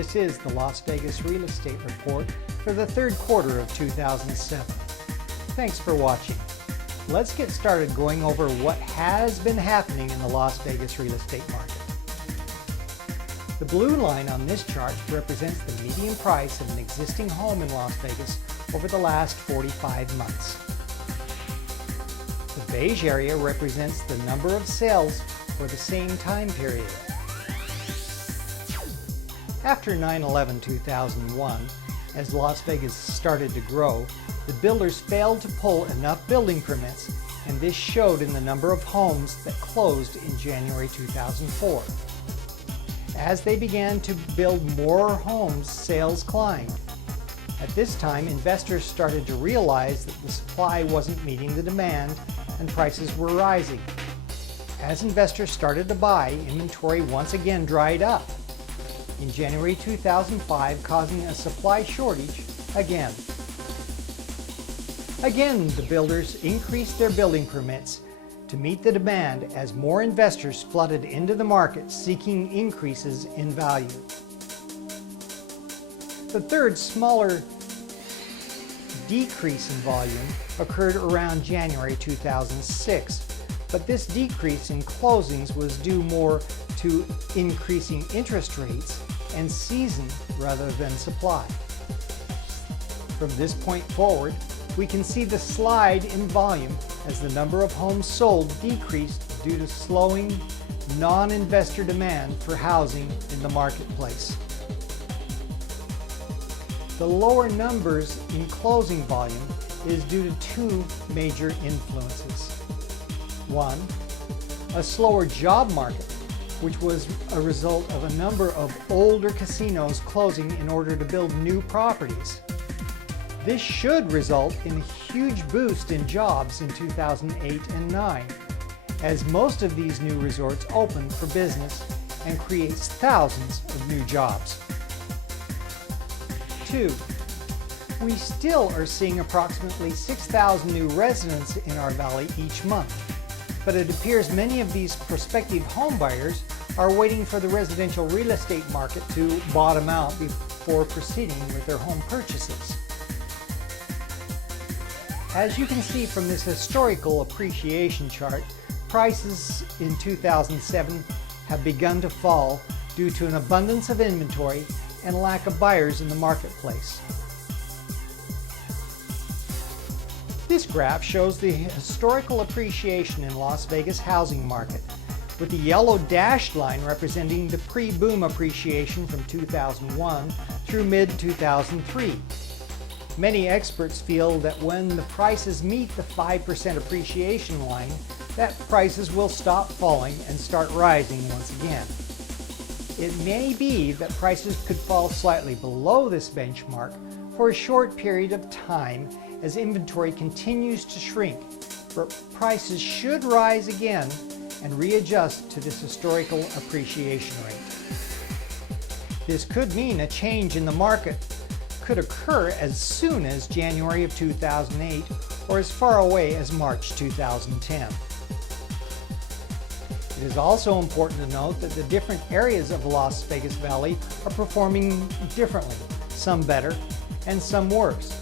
This is the Las Vegas Real Estate Report for the third quarter of 2007. Thanks for watching. Let's get started going over what has been happening in the Las Vegas real estate market. The blue line on this chart represents the median price of an existing home in Las Vegas over the last 45 months. The beige area represents the number of sales for the same time period. After 9/11/2001, as Las Vegas started to grow, the builders failed to pull enough building permits, and this showed in the number of homes that closed in January 2004. As they began to build more homes, sales climbed. At this time, investors started to realize that the supply wasn't meeting the demand and prices were rising. As investors started to buy, inventory once again dried up in January 2005, causing a supply shortage again. Again, the builders increased their building permits to meet the demand as more investors flooded into the market seeking increases in value. The third, smaller decrease in volume occurred around January 2006, but this decrease in closings was due more to increasing interest rates and season rather than supply. From this point forward, we can see the slide in volume as the number of homes sold decreased due to slowing non-investor demand for housing in the marketplace. The lower numbers in closing volume is due to two major influences. One, a slower job market, which was a result of a number of older casinos closing in order to build new properties. This should result in a huge boost in jobs in 2008 and 9, as most of these new resorts open for business and creates thousands of new jobs. 2. We still are seeing approximately 6,000 new residents in our valley each month, but it appears many of these prospective home buyers are waiting for the residential real estate market to bottom out before proceeding with their home purchases. As you can see from this historical appreciation chart, prices in 2007 have begun to fall due to an abundance of inventory and lack of buyers in the marketplace. This graph shows the historical appreciation in Las Vegas housing market, with the yellow dashed line representing the pre-boom appreciation from 2001 through mid-2003. Many experts feel that when the prices meet the 5% appreciation line, that prices will stop falling and start rising once again. It may be that prices could fall slightly below this benchmark for a short period of time as inventory continues to shrink, but prices should rise again and readjust to this historical appreciation rate. This could mean a change in the market could occur as soon as January of 2008 or as far away as March 2010. It is also important to note that the different areas of Las Vegas Valley are performing differently, some better and some worse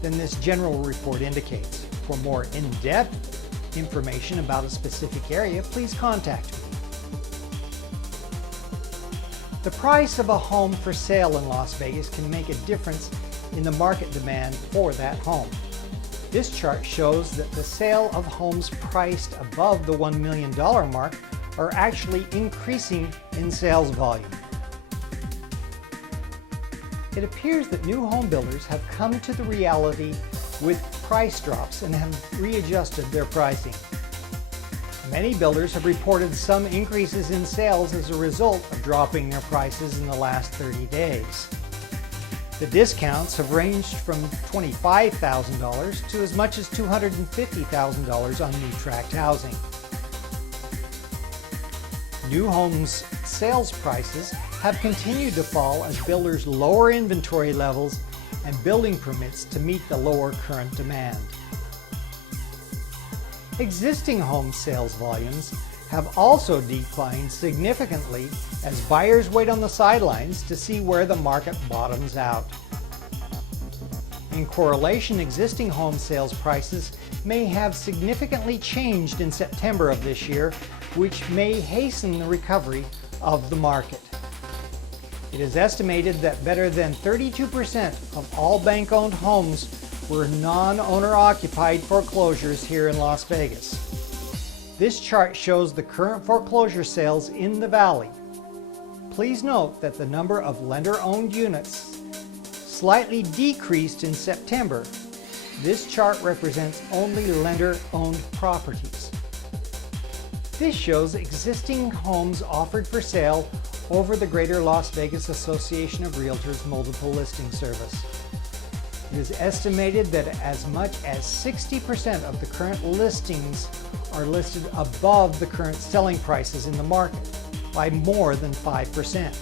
than this general report indicates. For more in-depth information about a specific area, please contact me. The price of a home for sale in Las Vegas can make a difference in the market demand for that home. This chart shows that the sale of homes priced above the $1 million mark are actually increasing in sales volume. It appears that new home builders have come to the reality with price drops and have readjusted their pricing. Many builders have reported some increases in sales as a result of dropping their prices in the last 30 days. The discounts have ranged from $25,000 to as much as $250,000 on new tract housing. New homes sales prices have continued to fall as builders lower inventory levels and building permits to meet the lower current demand. Existing home sales volumes have also declined significantly as buyers wait on the sidelines to see where the market bottoms out. In correlation, existing home sales prices may have significantly changed in September of this year, which may hasten the recovery of the market. It is estimated that better than 32% of all bank-owned homes were non-owner occupied foreclosures here in Las Vegas. This chart shows the current foreclosure sales in the valley. Please note that the number of lender-owned units slightly decreased in September. This chart represents only lender-owned properties. This shows existing homes offered for sale over the Greater Las Vegas Association of Realtors multiple listing service. It is estimated that as much as 60% of the current listings are listed above the current selling prices in the market by more than 5%.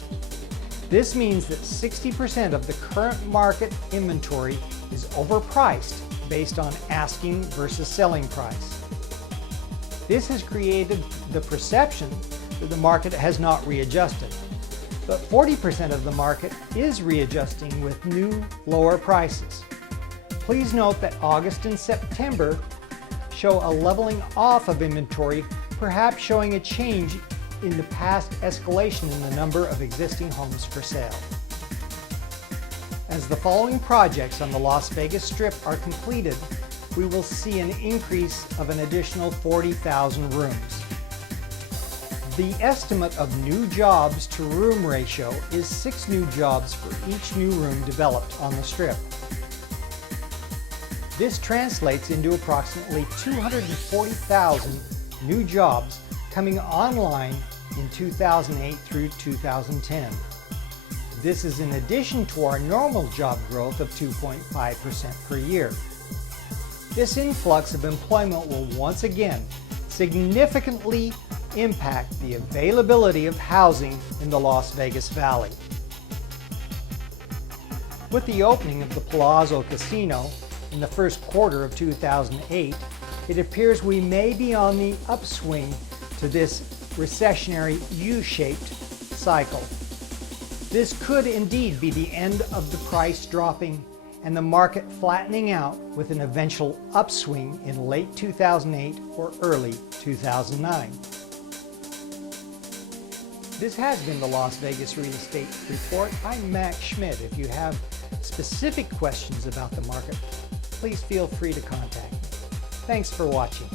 This means that 60% of the current market inventory is overpriced based on asking versus selling price. This has created the perception that the market has not readjusted, but 40% of the market is readjusting with new, lower prices. Please note that August and September show a leveling off of inventory, perhaps showing a change in the past escalation in the number of existing homes for sale. As the following projects on the Las Vegas Strip are completed, we will see an increase of an additional 40,000 rooms. The estimate of new jobs to room ratio is 6 new jobs for each new room developed on the Strip. This translates into approximately 240,000 new jobs coming online in 2008 through 2010. This is in addition to our normal job growth of 2.5% per year. This influx of employment will once again significantly impact the availability of housing in the Las Vegas Valley. With the opening of the Palazzo Casino in the first quarter of 2008, it appears we may be on the upswing to this recessionary U-shaped cycle. This could indeed be the end of the price dropping and the market flattening out with an eventual upswing in late 2008 or early 2009. This has been the Las Vegas Real Estate Report. I'm Max Schmidt. If you have specific questions about the market, please feel free to contact me. Thanks for watching.